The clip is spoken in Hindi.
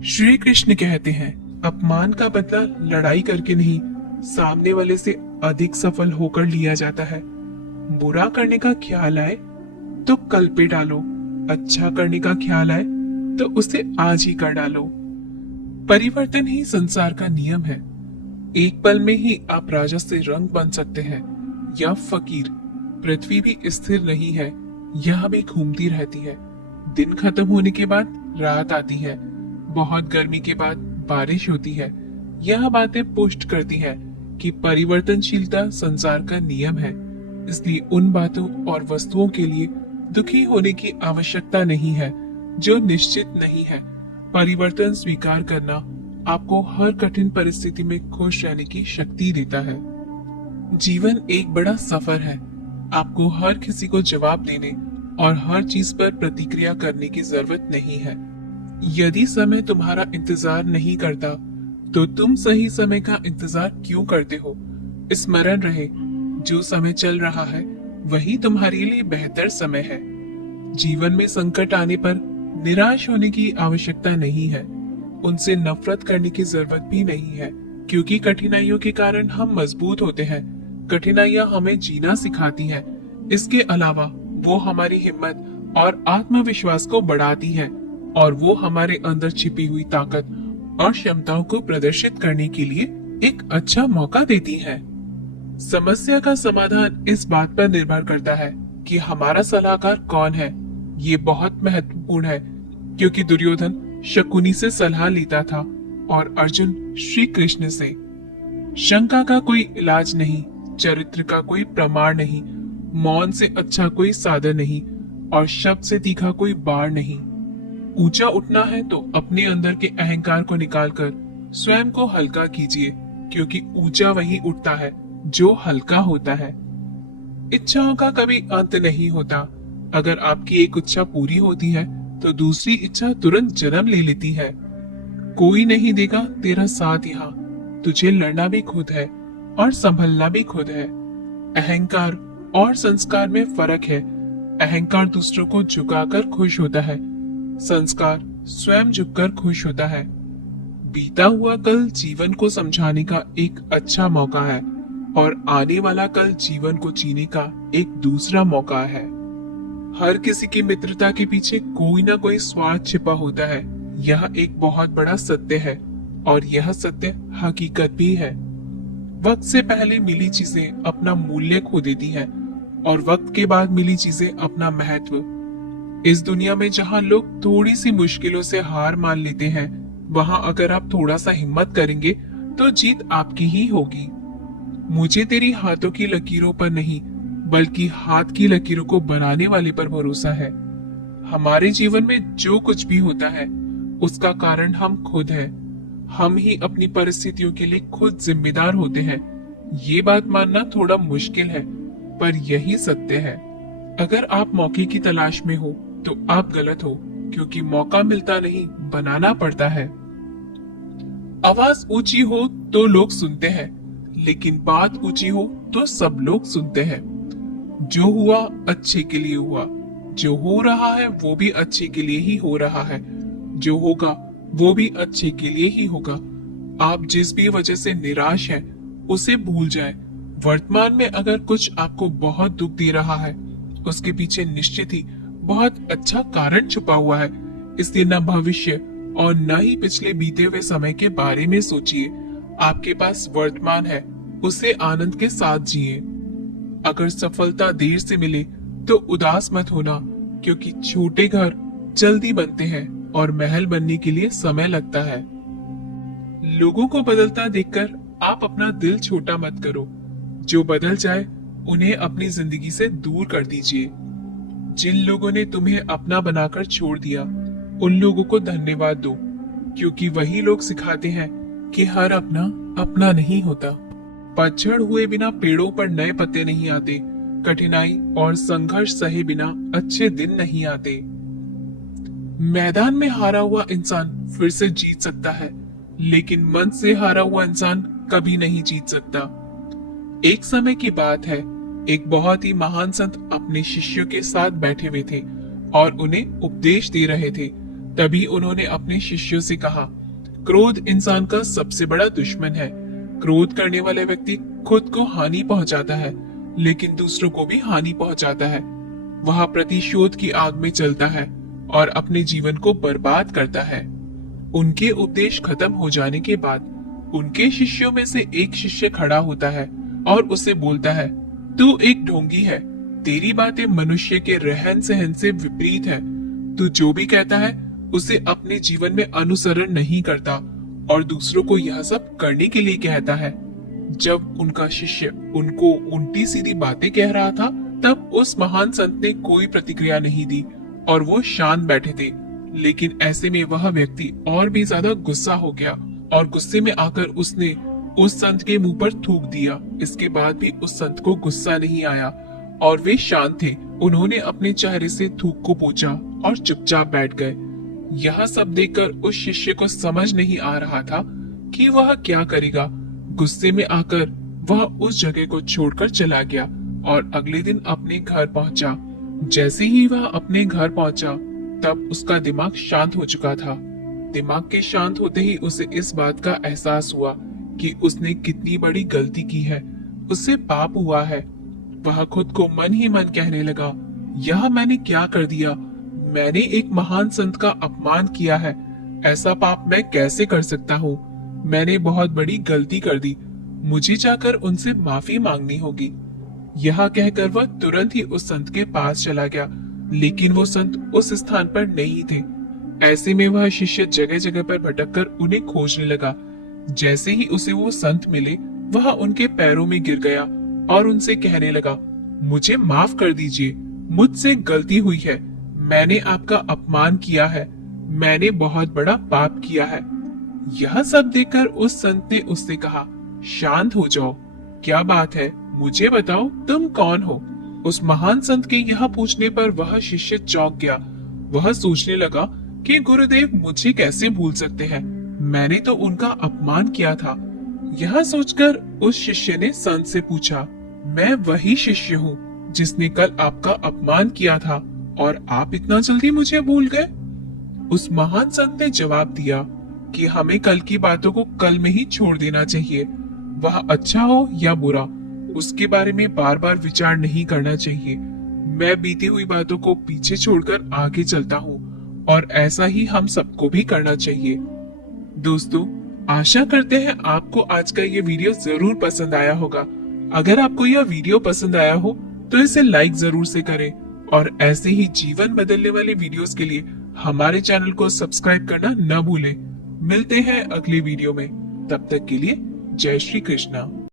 श्री कृष्ण कहते हैं, अपमान का बदला लड़ाई करके नहीं, सामने वाले से अधिक सफल होकर लिया जाता है। बुरा करने का ख्याल आए तो कल पे डालो, अच्छा करने का ख्याल आए तो उसे आज ही कर डालो। परिवर्तन ही संसार का नियम है। एक पल में ही आप राजा से रंग बन सकते हैं या फकीर। पृथ्वी भी स्थिर नहीं है, यह भी घूमती रहती है। दिन खत्म होने के बाद रात आती है, बहुत गर्मी के बाद बारिश होती है। यह बातें पुष्ट करती है कि परिवर्तनशीलता संसार का नियम है। इसलिए उन बातों और वस्तुओं के लिए दुखी होने की आवश्यकता नहीं है जो निश्चित नहीं है। परिवर्तन स्वीकार करना आपको हर कठिन परिस्थिति में खुश रहने की शक्ति देता है। जीवन एक बड़ा सफर है। आपको हर किसी को जवाब देने और हर चीज पर प्रतिक्रिया करने की जरूरत नहीं है। यदि समय तुम्हारा इंतजार नहीं करता तो तुम सही समय का इंतजार क्यों करते हो। स्मरण रहे, जो समय चल रहा है वही तुम्हारे लिए बेहतर समय है। जीवन में संकट आने पर निराश होने की आवश्यकता नहीं है। उनसे नफरत करने की जरूरत भी नहीं है, क्योंकि कठिनाइयों के कारण हम मजबूत होते हैं। कठिनाइयां हमें जीना सिखाती हैं। इसके अलावा वो हमारी हिम्मत और आत्मविश्वास को बढ़ाती है और वो हमारे अंदर छिपी हुई ताकत और क्षमताओं को प्रदर्शित करने के लिए एक अच्छा मौका देती है। समस्या का समाधान इस बात पर निर्भर करता है कि हमारा सलाहकार कौन है। ये बहुत महत्वपूर्ण है, क्योंकि दुर्योधन शकुनी से सलाह लेता था और अर्जुन श्री कृष्ण से। शंका का कोई इलाज नहीं, चरित्र का कोई प्रमाण नहीं, मौन से अच्छा कोई साधन नहीं और शब्द से तीखा कोई बाण नहीं। ऊंचा उठना है तो अपने अंदर के अहंकार को निकालकर स्वयं को हल्का कीजिए, क्योंकि ऊंचा वही उठता है जो हल्का होता है। इच्छाओं का कभी अंत नहीं होता। अगर आपकी एक इच्छा पूरी होती है तो दूसरी इच्छा तुरंत जन्म ले लेती है। कोई नहीं देगा तेरा साथ यहाँ। तुझे लड़ना भी खुद है और संभलना भी खुद है। अहंकार और संस्कार में फर्क है। अहंकार दूसरों को झुकाकर खुश होता है, संस्कार स्वयं झुककर खुश होता है। बीता हुआ कल जीवन को समझाने का एक अच्छा मौका है और आने वाला कल जीवन को जीने का एक दूसरा मौका है। हर किसी की मित्रता के पीछे कोई ना कोई स्वार्थ छिपा होता है। यह एक बहुत बड़ा सत्य है और यह सत्य हकीकत भी है। वक्त से पहले मिली चीजें अपना मूल्य खो देती हैं और वक्त के बाद मिली चीजें अपना महत्व। इस दुनिया में जहां लोग थोड़ी सी मुश्किलों से हार मान लेते हैं, वहां अगर आप थोड़ा सा हिम्मत करेंगे तो जीत आपकी ही होगी। मुझे तेरी हाथों की लकीरों पर नहीं, बल्कि हाथ की लकीरों को बनाने वाले पर भरोसा है। हमारे जीवन में जो कुछ भी होता है उसका कारण हम खुद हैं। हम ही अपनी परिस्थितियों के लिए खुद जिम्मेदार होते हैं। ये बात मानना थोड़ा मुश्किल है, पर यही सत्य है। अगर आप मौके की तलाश में हो तो आप गलत हो, क्योंकि मौका मिलता नहीं, बनाना पड़ता है। आवाज ऊंची हो तो लोग सुनते हैं, लेकिन बात ऊंची हो तो सब लोग सुनते हैं। जो हुआ अच्छे के लिए हुआ, जो हो रहा है वो भी अच्छे के लिए ही हो रहा है, जो होगा वो भी अच्छे के लिए ही होगा। आप जिस भी वजह से निराश हैं, उसे भूल जाएं। वर्तमान में अगर कुछ आपको बहुत दुख दे रहा है, उसके पीछे निश्चित ही बहुत अच्छा कारण छुपा हुआ है। इसलिए न भविष्य और न ही पिछले बीते हुए समय के बारे में सोचिए। आपके पास वर्तमान है, उसे आनंद के साथ जिए। अगर सफलता देर से मिले तो उदास मत होना, क्योंकि छोटे घर जल्दी बनते हैं और महल बनने के लिए समय लगता है। लोगों को बदलता देखकर आप अपना दिल छोटा मत करो। जो बदल जाए उन्हें अपनी जिंदगी से दूर कर दीजिए। जिन लोगों ने तुम्हें अपना बनाकर छोड़ दिया, उन लोगों को धन्यवाद दो, क्योंकि वही लोग सिखाते हैं कि हर अपना अपना नहीं होता। पतझड़ हुए बिना पेड़ों पर नए पत्ते नहीं आते। कठिनाई और संघर्ष सहे बिना अच्छे दिन नहीं आते। मैदान में हारा हुआ इंसान फिर से जीत सकता है, लेकिन मन से हारा हुआ इंसान कभी नहीं जीत सकता। एक समय की बात है, एक बहुत ही महान संत अपने शिष्यों के साथ बैठे हुए थे और उन्हें उपदेश दे रहे थे। तभी उन्होंने अपने शिष्यों से कहा, क्रोध इंसान का सबसे बड़ा दुश्मन है। क्रोध करने वाले व्यक्ति खुद को हानि पहुंचाता है, लेकिन दूसरों को भी हानि पहुंचाता है। वह प्रतिशोध की आग में चलता है और अपने जीवन को बर्बाद करता है। उनके उपदेश खत्म हो जाने के बाद उनके शिष्यों में से एक शिष्य खड़ा होता है और उसे बोलता है, तू एक ढोंगी है। तेरी बातें मनुष्य के रहन सहन से विपरीत है। तू जो भी कहता है उसे अपने जीवन में अनुसरण नहीं करता और दूसरों को यह सब करने के लिए कहता है। जब उनका शिष्य उनको उल्टी सीधी बातें कह रहा था, तब उस महान संत ने कोई प्रतिक्रिया नहीं दी और वो शांत बैठे थे। लेकिन ऐसे में वह व्यक्ति और भी ज्यादा गुस्सा हो गया और गुस्से में आकर उसने उस संत के मुंह पर थूक दिया। इसके बाद भी उस संत को गुस्सा नहीं आया और वे शांत थे। उन्होंने अपने चेहरे से थूक को पोंछा और चुपचाप बैठ गए। यह सब देखकर उस शिष्य को समझ नहीं आ रहा था कि वह क्या करेगा। गुस्से में आकर वह उस जगह को छोड़कर चला गया और अगले दिन अपने घर पहुंचा। जैसे ही वह अपने घर पहुंचा, तब उसका दिमाग शांत हो चुका था। दिमाग के शांत होते ही उसे इस बात का एहसास हुआ कि उसने कितनी बड़ी गलती की है, उससे पाप हुआ है। वह खुद को मन ही मन कहने लगा, यह मैंने क्या कर दिया? मैंने एक महान संत का अपमान किया है। ऐसा पाप मैं कैसे कर सकता हूँ? मैंने बहुत बड़ी गलती कर दी। मुझे जाकर उनसे माफी मांगनी होगी। यह कहकर वह तुरंत ही उस संत के पास चला गया, लेकिन वो संत उस स्थान पर नहीं थे। ऐसे में वह शिष्य जगह जगह पर भटककर उन्हें खोजने लगा। जैसे ही उसे वो संत मिले, वह उनके पैरों में गिर गया और उनसे कहने लगा, मुझे माफ कर दीजिए, मुझसे गलती हुई है। मैंने आपका अपमान किया है। मैंने बहुत बड़ा पाप किया है। यह सब देखकर उस संत ने उससे कहा, शांत हो जाओ। क्या बात है? मुझे बताओ, तुम कौन हो? उस महान संत के यह पूछने पर वह शिष्य चौंक गया। वह सोचने लगा कि गुरुदेव मुझे कैसे भूल सकते हैं? मैंने तो उनका अपमान किया था। यह सोचकर उस शिष्य ने संत से पूछा, मैं वही शिष्य हूँ जिसने कल आपका अपमान किया था और आप इतना जल्दी मुझे भूल गए? उस महान संत ने जवाब दिया कि हमें कल की बातों को कल में ही छोड़ देना चाहिए। वह अच्छा हो या बुरा, उसके बारे में बार बार विचार नहीं करना चाहिए। मैं बीती हुई बातों को पीछे छोड़कर आगे चलता हूँ और ऐसा ही हम सबको भी करना चाहिए। दोस्तों, आशा करते हैं आपको आज का ये वीडियो जरूर पसंद आया होगा। अगर आपको यह वीडियो पसंद आया हो तो इसे लाइक जरूर से करें और ऐसे ही जीवन बदलने वाले वीडियोस के लिए हमारे चैनल को सब्सक्राइब करना न भूलें। मिलते हैं अगली वीडियो में। तब तक के लिए जय श्री कृष्णा।